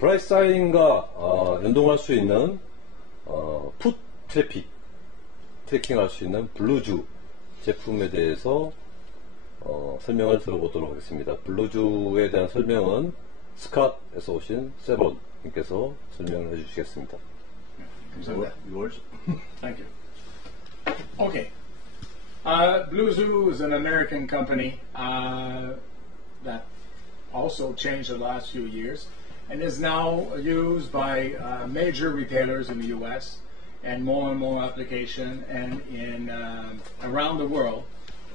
브라이트사인과 연동할 수 있는 풋 트래픽 트래킹할 수 있는 블루주 제품에 대해서 설명을 들어보도록 하겠습니다. 블루주에 대한 설명은 스캇에서 오신 세론님께서 설명을 해주시겠습니다. Yours. Thank you. Okay. Bluezoo is an American company that also changed the last few years and is now used by major retailers in the U.S. and more application and in around the world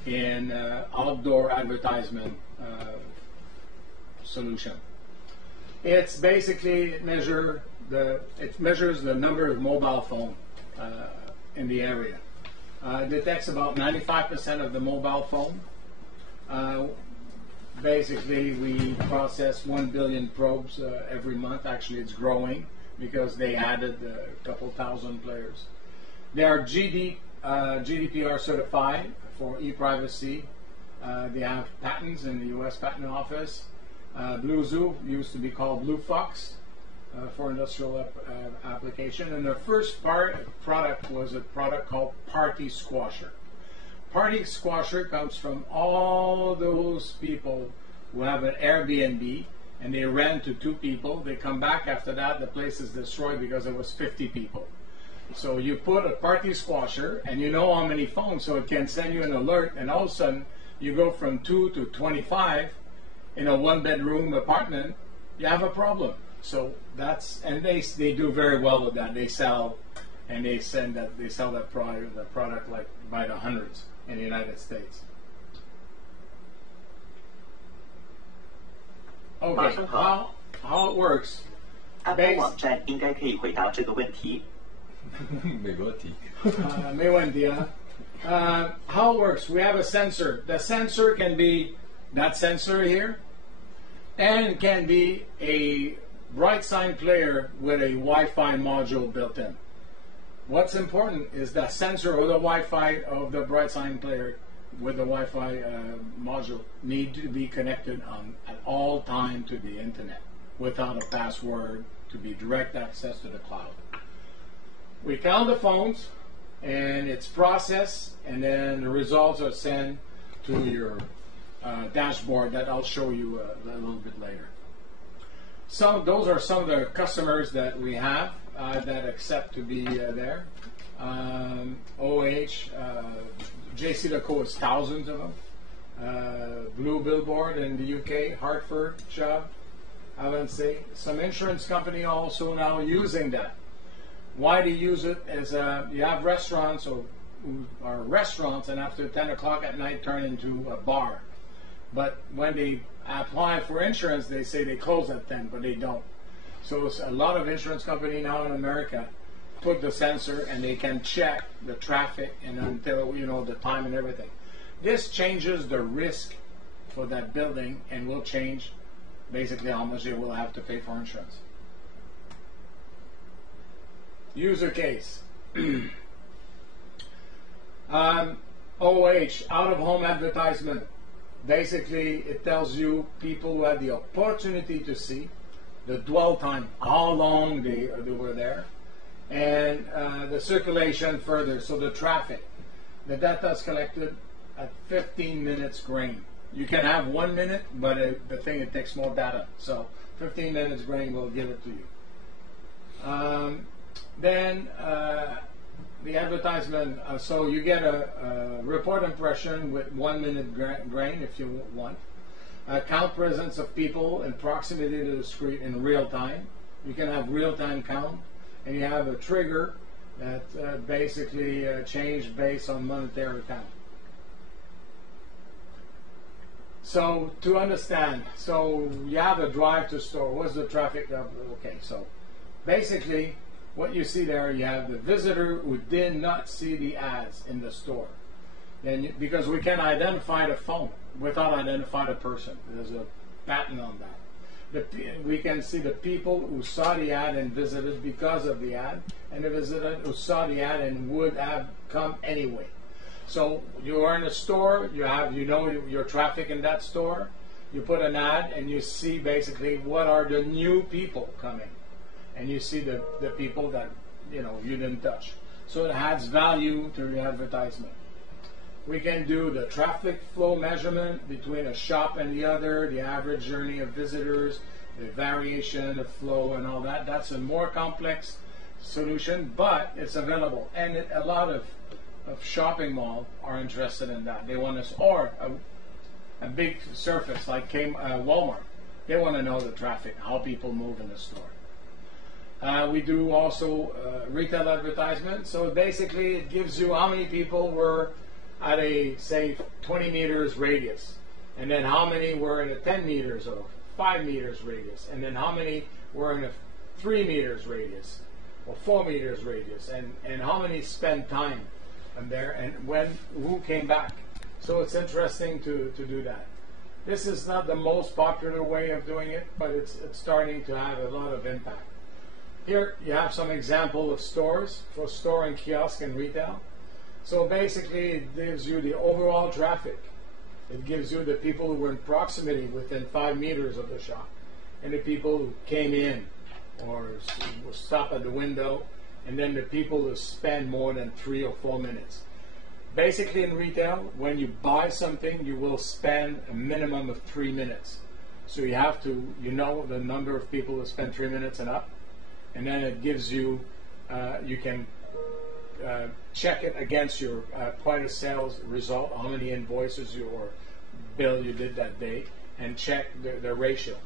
in outdoor advertisement solution. It's basically it measures the number of mobile phone in the area. It detects about 95% of the mobile phone. Basically, we process 1 billion probes every month. Actually, it's growing because they added a couple thousand players. They are GDPR certified for e-privacy. They have patents in the U.S. Patent Office. Bluezoo used to be called Blue Fox for industrial application. And their first product was a product called Party Squasher. Party Squasher comes from all those people who have an Airbnb and they rent to 2 people. They come back after that, the place is destroyed because it was 50 people. So you put a Party Squasher and you know how many phones, so it can send you an alert, and all of a sudden you go from 2 to 25 in a 1-bedroom apartment, you have a problem. So that's, and they do very well with that. They sell and they sell that product like by the hundreds in the United States. Okay, how it works? Apple 网站应该可以回答这个问题。没问题。没问题啊。How it works? We have a sensor. The sensor can be that sensor here, and it can be a BrightSign player with a Wi-Fi module built in. What's important is the sensor or the Wi-Fi of the BrightSign player with the Wi-Fi module need to be connected at all time to the internet without a password to be direct access to the cloud. We count the phones and it's processed, and then the results are sent to your dashboard that I'll show you a little bit later. Those are some of the customers that we have that accept to be there. OH, JCDecaux is thousands of them. Blue Billboard in the UK, Hartford, Chubb, Avancé. Some insurance company also now using that. Why do you use it? Is you have restaurants or restaurants, and after 10 o'clock at night turn into a bar. But when they apply for insurance, they say they close at 10, but they don't. So a lot of insurance company now in America put the sensor and they can check the traffic and until the time and everything. This changes the risk for that building and will change basically how much they will have to pay for insurance. User case. OH, out-of-home advertisement. Basically, it tells you people who had the opportunity to see, the dwell time, how long they were there, and the circulation further, so the traffic. The data is collected at 15 minutes grain. You can have 1 minute, but the thing, it takes more data. So 15 minutes grain will give it to you. Then the advertisement, so you get a report impression with 1 minute grain if you want. Count presence of people in proximity to the screen in real time. You can have real-time count, and you have a trigger that basically change based on monetary count. So to understand, so you have a drive to store. What's the traffic? Okay, so basically what you see there, you have the visitor who did not see the ads in the store. Then because we can identify the phone without identifying the person. There's a patent on that. We can see the people who saw the ad and visited because of the ad, and the visitor who saw the ad and would have come anyway. So you are in a store, you know your traffic in that store, You put an ad and you see basically what are the new people coming. And you see the people that you didn't touch. So it adds value to the advertisement. We can do the traffic flow measurement between a shop and the other, the average journey of visitors, the variation of flow and all that. That's a more complex solution, but it's available. And a lot of shopping malls are interested in that. They want to, or a big surface like Walmart. They want to know the traffic, how people move in the store. We do also retail advertisement. So basically it gives you how many people were at a, say, 20 meters radius, and then how many were in a 10 meters or 5 meters radius, and then how many were in a 3 meters radius or 4 meters radius, and how many spent time there, and who came back. So it's interesting to do that. This is not the most popular way of doing it, but it's starting to have a lot of impact. Here you have some example of stores for store and kiosk and retail. So basically it gives you the overall traffic. It gives you the people who were in proximity within 5 meters of the shop, and the people who came in or stopped at the window, and then the people who spend more than 3 or 4 minutes. Basically in retail, when you buy something, you will spend a minimum of 3 minutes. So you have to, the number of people who spend 3 minutes and up, and then it gives you, you can check it against your point of sales result, how many invoices or bill you did that day, and check the ratio.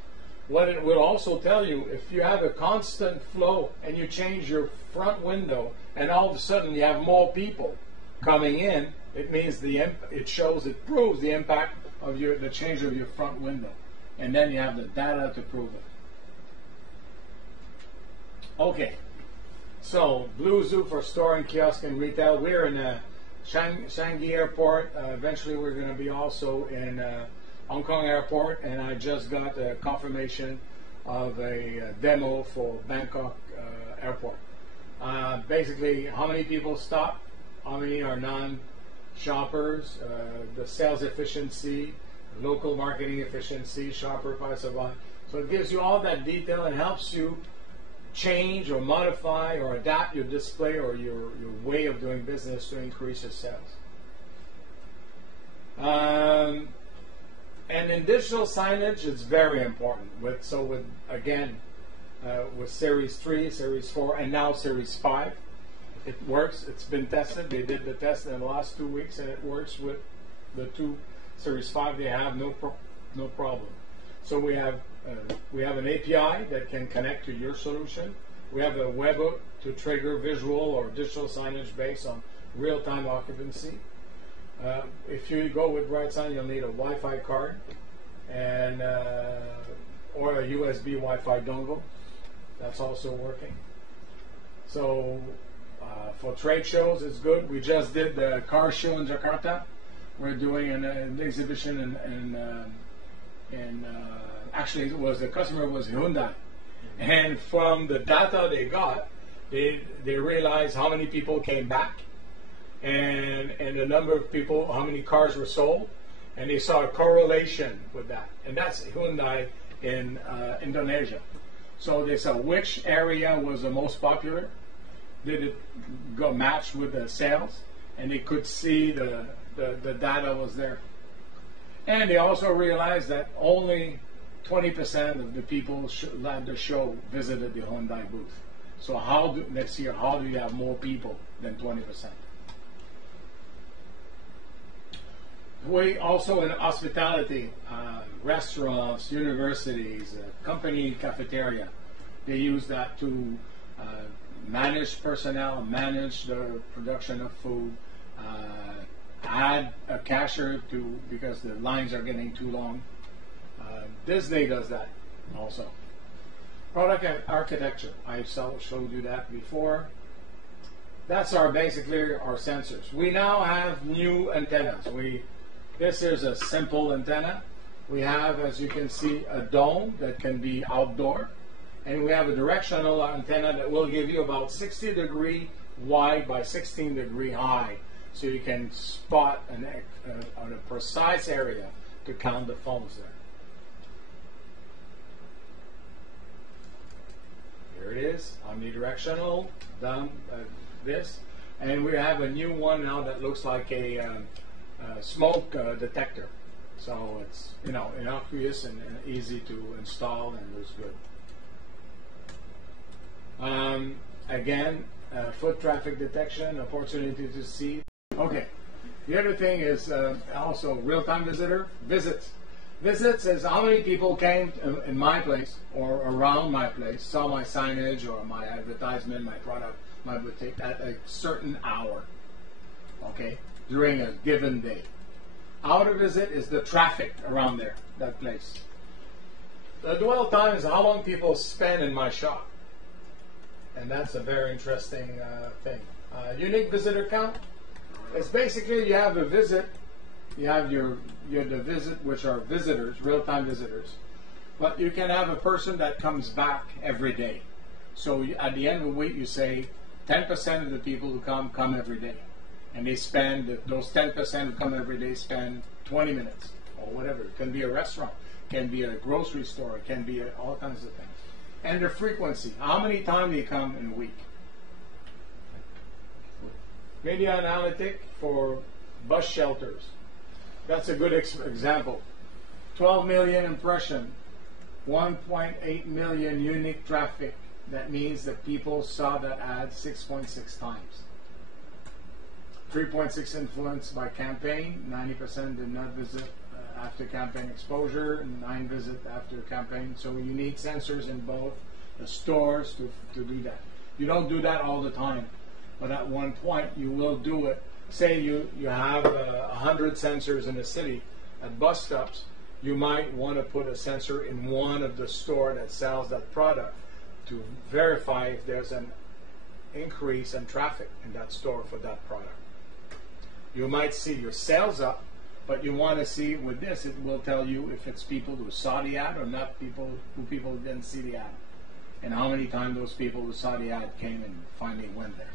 What it will also tell you, if you have a constant flow and you change your front window and all of a sudden you have more people coming in, it means it proves the impact of the change of your front window, and then you have the data to prove it. Okay. So, Bluezoo for store and kiosk and retail. We're in Changi Airport. Eventually, we're going to be also in Hong Kong Airport, and I just got a confirmation of a demo for Bangkok Airport. Basically, how many people stop, how many are non-shoppers, the sales efficiency, local marketing efficiency, shopper price of one. So it gives you all that detail and helps you change or modify or adapt your display or your way of doing business to increase your sales. And in digital signage, it's very important. With Series 3, Series 4, and now Series 5, it works. It's been tested. They did the test in the last 2 weeks, and it works with the two Series 5. They have no problem. So we have an API that can connect to your solution. We have a webhook to trigger visual or digital signage based on real-time occupancy. If you go with BrightSign, you'll need a Wi-Fi card and or a USB Wi-Fi dongle. That's also working. So for trade shows, it's good. We just did the car show in Jakarta. We're doing an exhibition in actually, the customer was Hyundai, and from the data they got, they realized how many people came back, and the number of people, how many cars were sold, and they saw a correlation with that, and that's Hyundai in Indonesia. So they saw which area was the most popular, did it go match with the sales, and they could see the data was there. And they also realized that only 20% of the people at the show visited the Hyundai booth. So next year, how do you have more people than 20%? We also in hospitality, restaurants, universities, company cafeteria, they use that to manage personnel, manage the production of food, add a cashier because the lines are getting too long. Disney does that also. Product architecture, I showed you that before. That's basically our sensors. We now have new antennas. This is a simple antenna. We have, as you can see, a dome that can be outdoor, and we have a directional antenna that will give you about 60 degree wide by 16 degree high, so you can spot on a precise area to count the phones there. this, omnidirectional, done this, and we have a new one now that looks like a smoke detector. So it's innocuous and easy to install and looks good. Again, foot traffic detection, opportunity to see. Okay. The other thing is also real-time visits. Visits is how many people came in my place or around my place, saw my signage or my advertisement, my product, my boutique at a certain hour, okay, during a given day. Out of visit is the traffic around there, that place. The dwell time is how long people spend in my shop. And that's a very interesting thing. Unique visitor count. It's basically you have a visit, you have the visit, which are visitors, real-time visitors, but you can have a person that comes back every day. So at the end of the week, you say 10% of the people who come every day, and they spend those 10% who come every day spend 20 minutes or whatever. It can be a restaurant, it can be a grocery store, it can be all kinds of things. And the frequency, how many times they come in a week. Media analytic for bus shelters. That's a good example. 12 million impression, 1.8 million unique traffic. That means that people saw that ad 6.6 times. 3.6 influenced by campaign, 90% did not visit after campaign exposure, 9 visit after campaign. So you need sensors in both the stores to do that. You don't do that all the time. But at one point, you will do it. Say you have 100 sensors in a city. At bus stops, you might want to put a sensor in one of the store that sells that product to verify if there's an increase in traffic in that store for that product. You might see your sales up, but you want to see with this, it will tell you if it's people who saw the ad or not people who didn't see the ad. And how many times those people who saw the ad came and finally went there.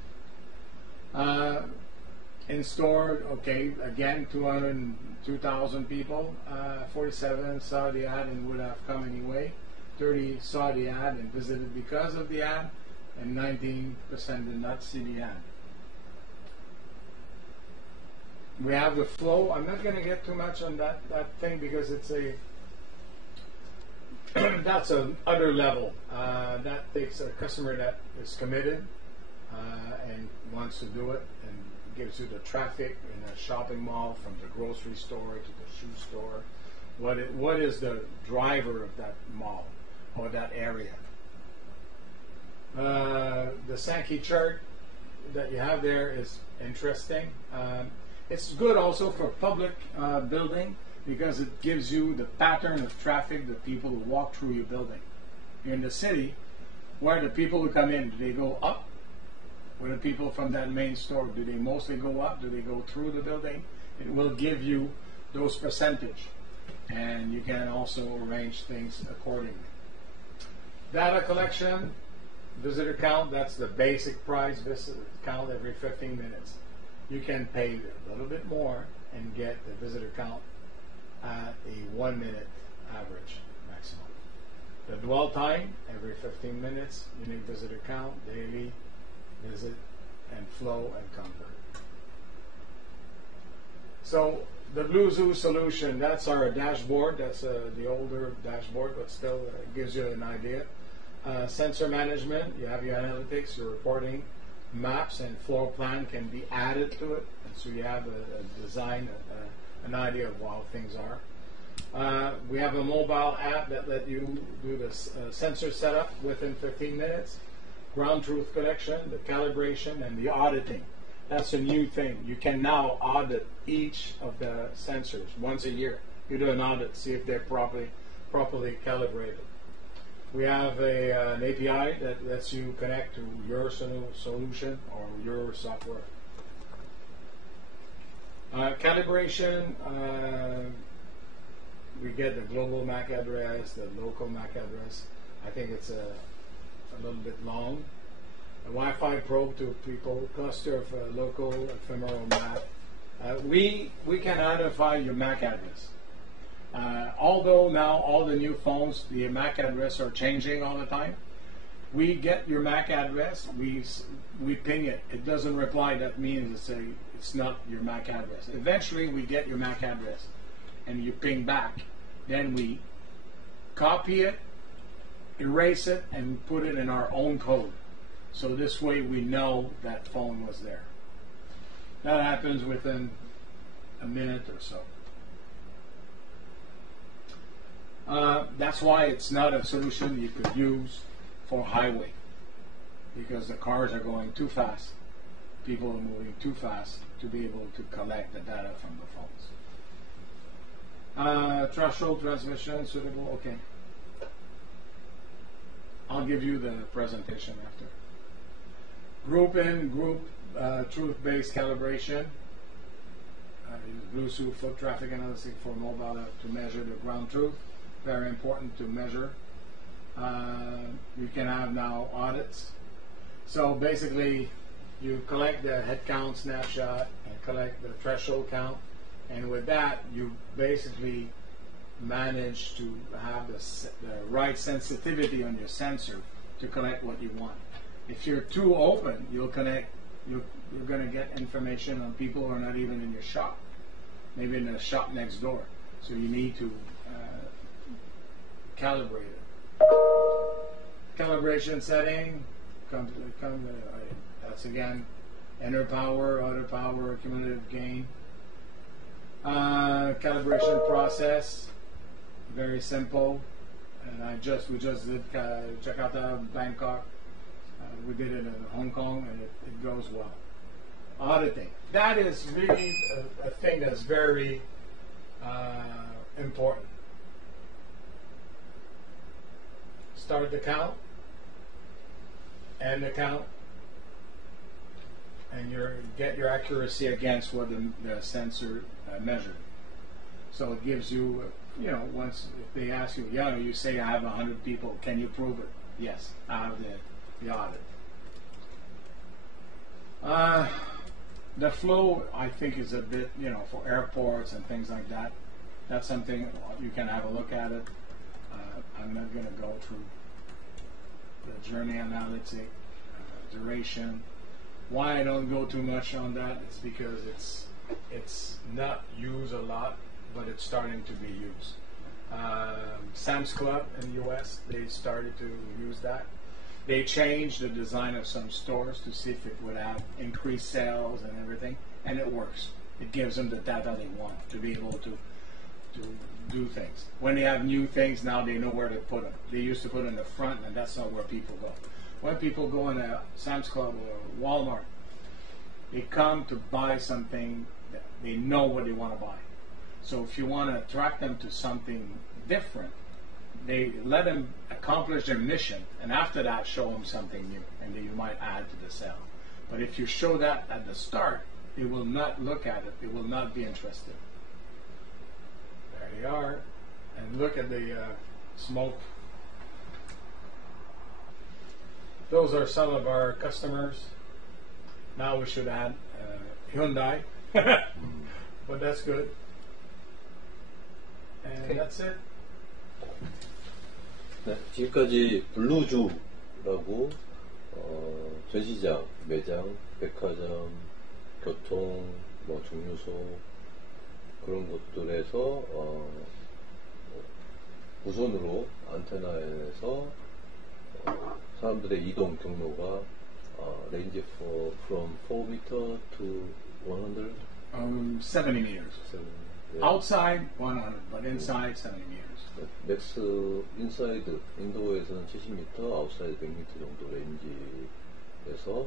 In store, okay, again, 2,000 people, 47 saw the ad and would have come anyway, 30 saw the ad and visited because of the ad, and 19% did not see the ad. We have the flow. I'm not going to get too much on that thing because it's that's an other level. That takes a customer that is committed and wants to do it, and gives you the traffic in a shopping mall, from the grocery store to the shoe store. What is the driver of that mall or that area? The Sankey chart that you have there is interesting. It's good also for public building because it gives you the pattern of traffic, the people who walk through your building. In the city, where the people who come in, do they go up? Or the people from that main store, do they mostly go up? Do they go through the building? It will give you those percentage. And you can also arrange things accordingly. Data collection, visitor count, that's the basic price visitor count every 15 minutes. You can pay a little bit more and get the visitor count at a 1 minute average maximum. The dwell time, every 15 minutes, unique visitor count, daily, visit, and flow and convert. So the Bluezoo solution, that's our dashboard. That's the older dashboard, but still gives you an idea. Sensor management, you have your analytics, your reporting, maps and floor plan can be added to it, and so you have a design, an idea of how things are. We have a mobile app that let you do the sensor setup within 15 minutes. Ground truth collection, the calibration, and the auditing. That's a new thing. You can now audit each of the sensors once a year. You do an audit, see if they're properly calibrated. We have an API that lets you connect to your solution or your software. Calibration, we get the global MAC address, the local MAC address. I think it's a little bit long. A Wi-Fi probe to people, cluster of local ephemeral MAC. We can identify your MAC address. Although now all the new phones, the MAC address are changing all the time, we get your MAC address, we ping it. It doesn't reply. That means it's not your MAC address. Eventually, we get your MAC address, and you ping back. Then we copy it, erase it, and put it in our own code. So this way, we know that phone was there. That happens within a minute or so. That's why it's not a solution you could use for highway, because the cars are going too fast. People are moving too fast to be able to collect the data from the phones. Threshold transmission suitable. Okay. I'll give you the presentation after. Group in, group truth-based calibration. Use Bluezoo foot traffic analysis for mobile to measure the ground truth. Very important to measure. You can have now audits. So basically, you collect the head count snapshot and collect the threshold count, and with that, you basically manage to have the right sensitivity on your sensor to collect what you want. If you're too open, you're going to get information on people who are not even in your shop, maybe in the shop next door. So you need to calibrate it. Calibration setting, that's again, inner power, outer power, cumulative gain. Calibration process, very simple. And we just did Jakarta, Bangkok. We did it in Hong Kong, and it goes well. Auditing. That is really a thing that's very important. Start the count, end the count, and get your accuracy against what the sensor measured. So it gives you, once if they ask you, you say I have 100 people, can you prove it? Yes, I have the audit. The flow, I think, is a bit, for airports and things like that. That's something you can have a look at it. I'm not going to go through the journey analytic, duration. Why I don't go too much on that is because it's not used a lot, but it's starting to be used. Sam's Club in the US, they started to use that. They changed the design of some stores to see if it would have increased sales and everything, and it works. It gives them the data they want to be able to do things. When they have new things, now they know where to put them. They used to put them in the front, and that's not where people go. When people go in a Sam's Club or Walmart, they come to buy something that they know what they want to buy. So if you want to attract them to something different, they let them accomplish their mission, and after that, show them something new, and then you might add to the sale. But if you show that at the start, they will not look at it. They will not be interested. There they are, and look at the smoke. Those are some of our customers. Now we should add Hyundai, but that's good. And Okay. that's it. 네, 지금까지 블루주라고 전시장, 매장, 백화점, 교통, 정류소 그런 곳들에서 무선으로 안테나에서 사람들의 이동 경로가 range from 4 meter to 100. 70 meters. 네. Outside 100, but inside 70 meters. 맥스 인사이드 인도어에서는 70m, 아웃사이드 100m 정도 레인지에서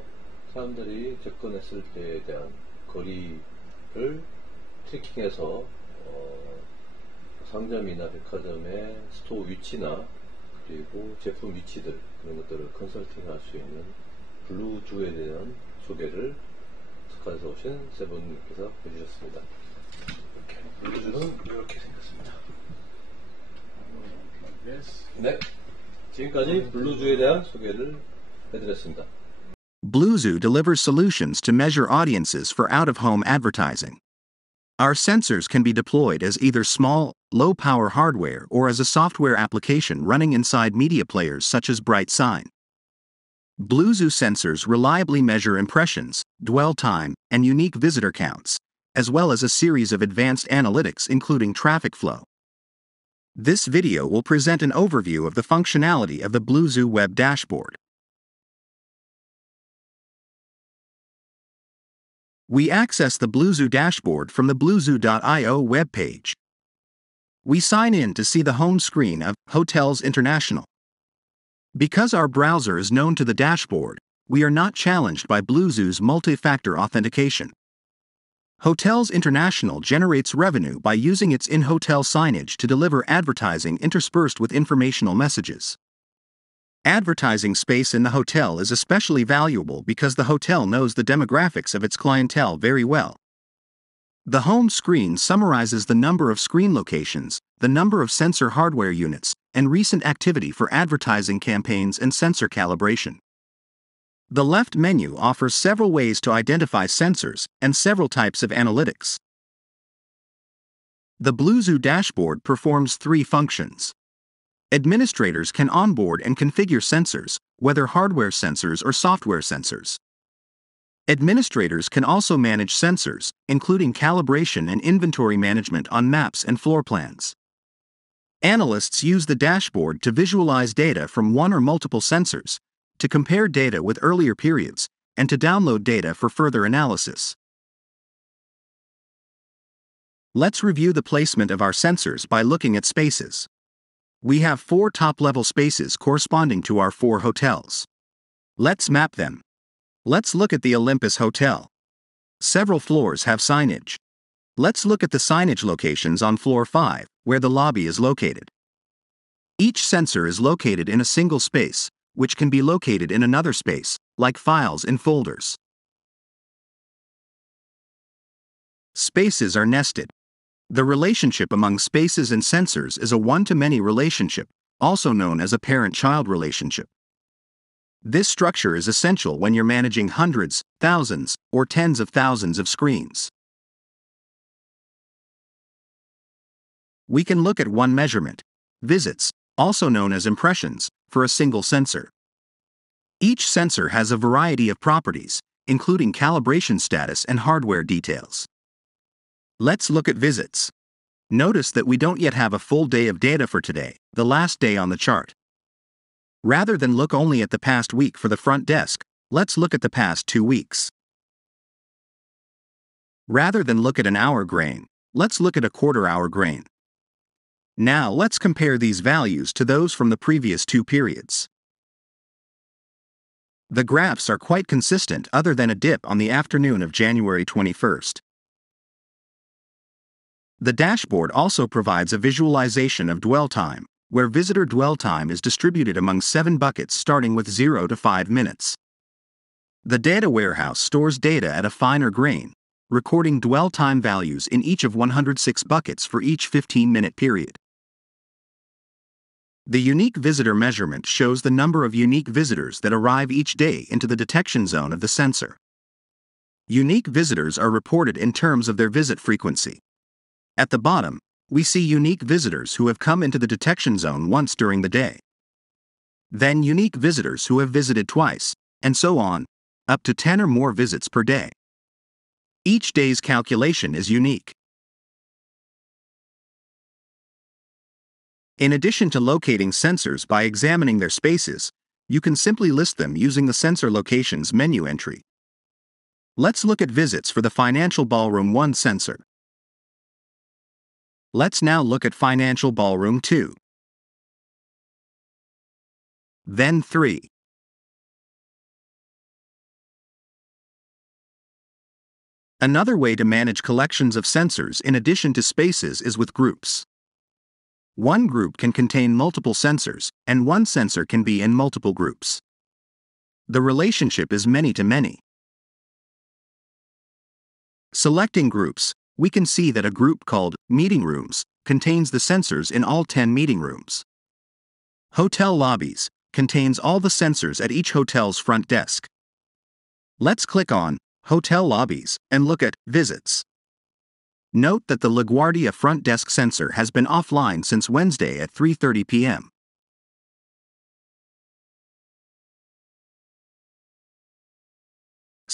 사람들이 접근했을 때에 대한 거리를 트래킹해서 상점이나 백화점의 스토어 위치나 그리고 제품 위치들 그런 것들을 컨설팅할 수 있는 블루주에 대한 소개를 스카에서 오신 세븐님께서 해주셨습니다. 블루주는 이렇게 생겼습니다. 네, 지금까지 블루주에 대한 소개를 해드렸습니다. Bluezoo delivers solutions to measure audiences for out-of-home advertising. Our sensors can be deployed as either small, low-power hardware or as a software application running inside media players such as BrightSign. Bluezoo sensors reliably measure impressions, dwell time, and unique visitor counts, as well as a series of advanced analytics including traffic flow. This video will present an overview of the functionality of the Bluezoo web dashboard. We access the Bluezoo dashboard from the Bluezoo.io webpage. We sign in to see the home screen of Hotels International. Because our browser is known to the dashboard, we are not challenged by Bluezoo's multi-factor authentication. Hotels International generates revenue by using its in-hotel signage to deliver advertising interspersed with informational messages. Advertising space in the hotel is especially valuable because the hotel knows the demographics of its clientele very well. The home screen summarizes the number of screen locations, the number of sensor hardware units, and recent activity for advertising campaigns and sensor calibration. The left menu offers several ways to identify sensors and several types of analytics. The Bluezoo dashboard performs three functions. Administrators can onboard and configure sensors, whether hardware sensors or software sensors. Administrators can also manage sensors, including calibration and inventory management on maps and floor plans. Analysts use the dashboard to visualize data from one or multiple sensors, to compare data with earlier periods, and to download data for further analysis. Let's review the placement of our sensors by looking at spaces. We have 4 top-level spaces corresponding to our 4 hotels. Let's map them. Let's look at the Olympus Hotel. Several floors have signage. Let's look at the signage locations on floor 5, where the lobby is located. Each sensor is located in a single space, which can be located in another space, like files in folders. Spaces are nested. The relationship among spaces and sensors is a one-to-many relationship, also known as a parent-child relationship. This structure is essential when you're managing hundreds, thousands, or tens of thousands of screens. We can look at one measurement, visits, also known as impressions, for a single sensor. Each sensor has a variety of properties, including calibration status and hardware details. Let's look at visits. Notice that we don't yet have a full day of data for today, the last day on the chart. Rather than look only at the past week for the front desk, let's look at the past 2 weeks. Rather than look at an hour grain, let's look at a quarter-hour grain. Now let's compare these values to those from the previous 2 periods. The graphs are quite consistent other than a dip on the afternoon of January 21st. The dashboard also provides a visualization of dwell time, where visitor dwell time is distributed among 7 buckets starting with 0 to 5 minutes. The data warehouse stores data at a finer grain, recording dwell time values in each of 106 buckets for each 15-minute period. The unique visitor measurement shows the number of unique visitors that arrive each day into the detection zone of the sensor. Unique visitors are reported in terms of their visit frequency. At the bottom, we see unique visitors who have come into the detection zone once during the day. Then unique visitors who have visited twice, and so on, up to 10 or more visits per day. Each day's calculation is unique. In addition to locating sensors by examining their spaces, you can simply list them using the Sensor Locations menu entry. Let's look at visits for the Financial Ballroom 1 sensor. Let's now look at Financial Ballroom 2. Then 3. Another way to manage collections of sensors in addition to spaces is with groups. One group can contain multiple sensors, and one sensor can be in multiple groups. The relationship is many-to-many. Selecting groups, we can see that a group called Meeting Rooms contains the sensors in all 10 meeting rooms. Hotel Lobbies contains all the sensors at each hotel's front desk. Let's click on Hotel Lobbies and look at Visits. Note that the LaGuardia front desk sensor has been offline since Wednesday at 3:30 p.m.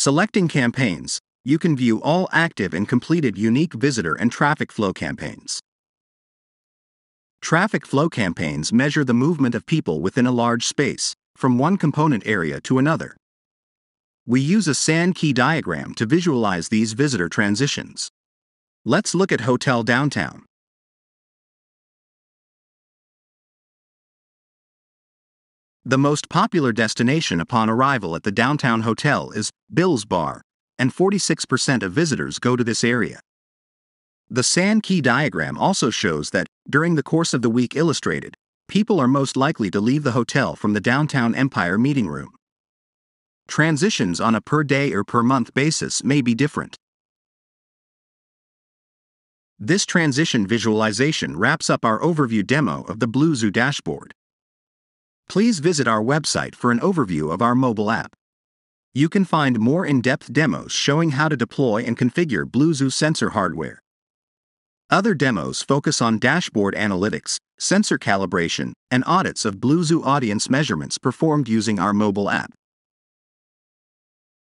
Selecting campaigns, you can view all active and completed unique visitor and traffic flow campaigns. Traffic flow campaigns measure the movement of people within a large space, from one component area to another. We use a sand key diagram to visualize these visitor transitions. Let's look at Hotel Downtown. The most popular destination upon arrival at the downtown hotel is Bill's Bar, and 46% of visitors go to this area. The sand key diagram also shows that, during the course of the week illustrated, people are most likely to leave the hotel from the downtown Empire meeting room. Transitions on a per-day or per-month basis may be different. This transition visualization wraps up our overview demo of the Bluezoo dashboard. Please visit our website for an overview of our mobile app. You can find more in-depth demos showing how to deploy and configure Bluezoo sensor hardware. Other demos focus on dashboard analytics, sensor calibration, and audits of Bluezoo audience measurements performed using our mobile app.